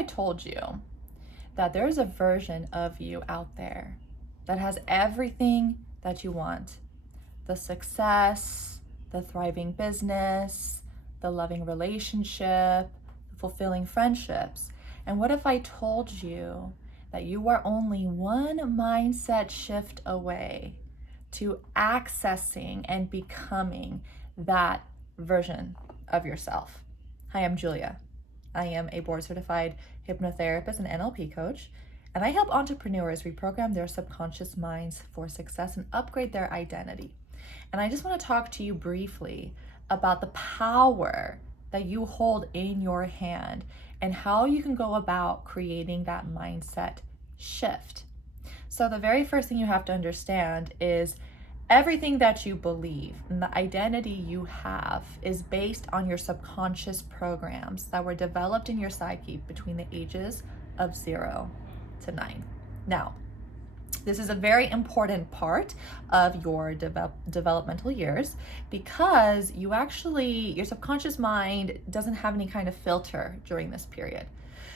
I told you that there's a version of you out there that has everything that you want: the success, the thriving business, the loving relationship, the fulfilling friendships. And what if I told you that you are only one mindset shift away to accessing and becoming that version of yourself? Hi, I'm Julia. I am a board certified hypnotherapist and NLP coach, and I help entrepreneurs reprogram their subconscious minds for success and upgrade their identity. And I just want to talk to you briefly about the power that you hold in your hand and how you can go about creating that mindset shift. So the very first thing you have to understand is everything that you believe and the identity you have is based on your subconscious programs that were developed in your psyche between the ages of 0 to 9. Now, this is a very important part of your developmental years because your subconscious mind doesn't have any kind of filter during this period.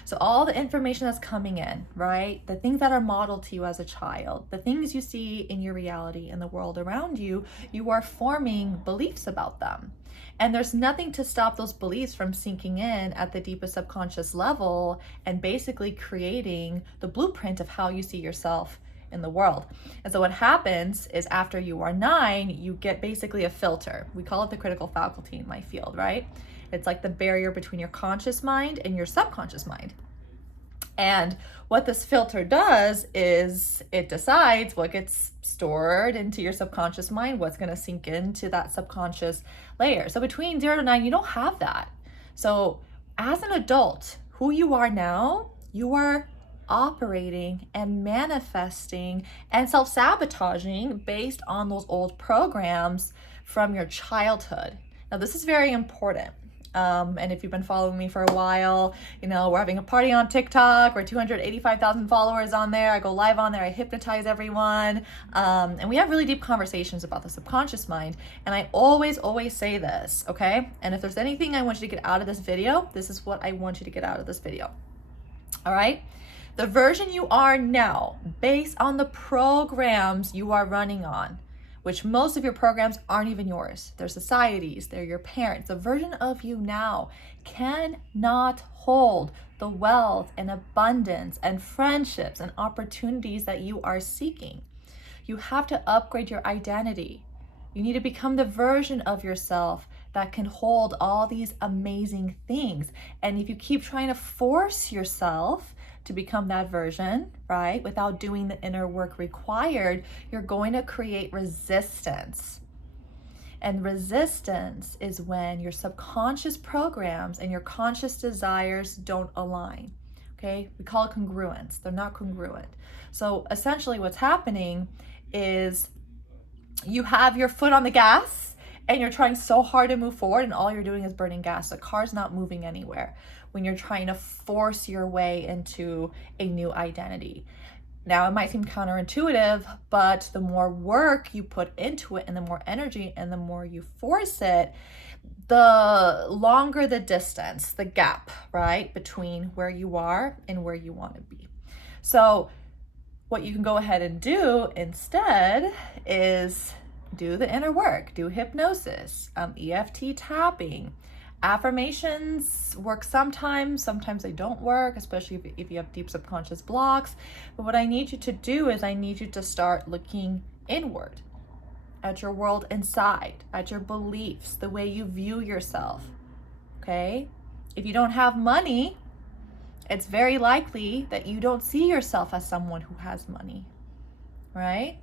So all the information that's coming in, right? The things that are modeled to you as a child, the things you see in your reality and the world around you, you are forming beliefs about them. And there's nothing to stop those beliefs from sinking in at the deepest subconscious level and basically creating the blueprint of how you see yourself in the world. And so what happens is after you are 9, you get basically a filter. We call it the critical faculty in my field, right? It's like the barrier between your conscious mind and your subconscious mind. And what this filter does is it decides what gets stored into your subconscious mind, what's going to sink into that subconscious layer. So between 0 to 9, you don't have that. So as an adult, who you are now, you are operating and manifesting and self-sabotaging based on those old programs from your childhood. Now, this is very important. And if you've been following me for a while, you know, we're having a party on TikTok. We're 285,000 followers on there. I go live on there. I hypnotize everyone. And we have really deep conversations about the subconscious mind. And I always say this, okay? And if there's anything I want you to get out of this video, this is what I want you to get out of this video. All right? The version you are now, based on the programs you are running on, which most of your programs aren't even yours. They're society's, they're your parents. The version of you now cannot hold the wealth and abundance and friendships and opportunities that you are seeking. You have to upgrade your identity. You need to become the version of yourself that can hold all these amazing things. And if you keep trying to force yourself to become that version, right, without doing the inner work required, you're going to create resistance. And resistance is when your subconscious programs and your conscious desires don't align. Okay, we call it congruence. They're not congruent. So essentially what's happening is you have your foot on the gas and you're trying so hard to move forward and all you're doing is burning gas. The car's not moving anywhere when you're trying to force your way into a new identity. Now, it might seem counterintuitive, but the more work you put into it and the more energy and the more you force it, the longer the distance, the gap, right, between where you are and where you want to be. So what you can go ahead and do instead is do the inner work, do hypnosis, EFT tapping. Affirmations work sometimes they don't work, especially if you have deep subconscious blocks. But what I need you to do is I need you to start looking inward at your world inside, at your beliefs, the way you view yourself, okay? If you don't have money, it's very likely that you don't see yourself as someone who has money, right?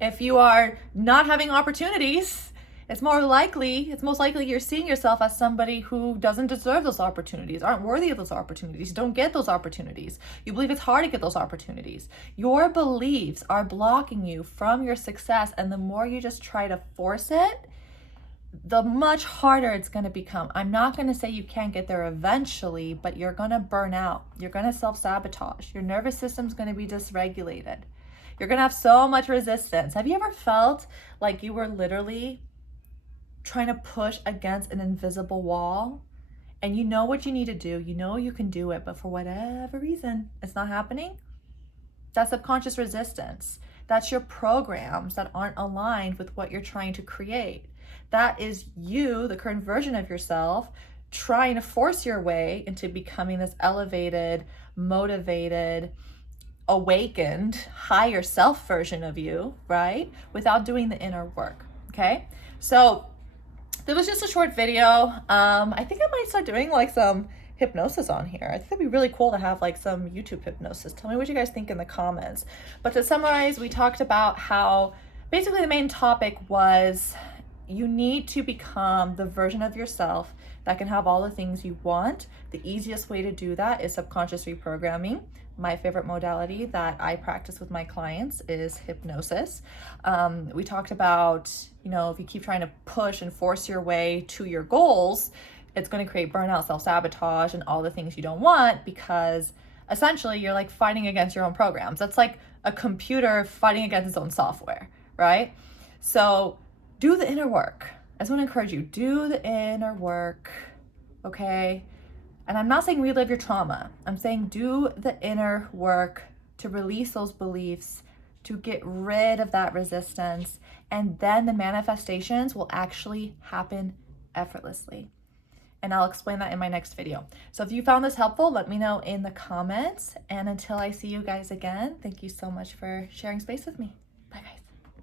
If you are not having opportunities, it's most likely you're seeing yourself as somebody who doesn't deserve those opportunities, aren't worthy of those opportunities, don't get those opportunities. You believe it's hard to get those opportunities. Your beliefs are blocking you from your success, and the more you just try to force it, the much harder it's going to become. I'm not going to say you can't get there eventually, but you're going to burn out. You're going to self-sabotage. Your nervous system's going to be dysregulated. You're going to have so much resistance. Have you ever felt like you were literally trying to push against an invisible wall and you know what you need to do, you know you can do it, but for whatever reason, it's not happening, that's subconscious resistance. That's your programs that aren't aligned with what you're trying to create. That is you, the current version of yourself, trying to force your way into becoming this elevated, motivated, awakened, higher self version of you, right? Without doing the inner work, okay? So there was just a short video. I think I might start doing like some hypnosis on here. I think that'd be really cool to have like some YouTube hypnosis. Tell me what you guys think in the comments. But to summarize, we talked about how basically the main topic was you need to become the version of yourself that can have all the things you want. The easiest way to do that is subconscious reprogramming. My favorite modality that I practice with my clients is hypnosis. We talked about, if you keep trying to push and force your way to your goals, it's going to create burnout, self-sabotage, and all the things you don't want, because essentially you're like fighting against your own programs. That's like a computer fighting against its own software, right? So do the inner work. I just want to encourage you, do the inner work, okay? And I'm not saying relive your trauma. I'm saying do the inner work to release those beliefs, to get rid of that resistance, and then the manifestations will actually happen effortlessly. And I'll explain that in my next video. So if you found this helpful, let me know in the comments. And until I see you guys again, thank you so much for sharing space with me. Bye, guys.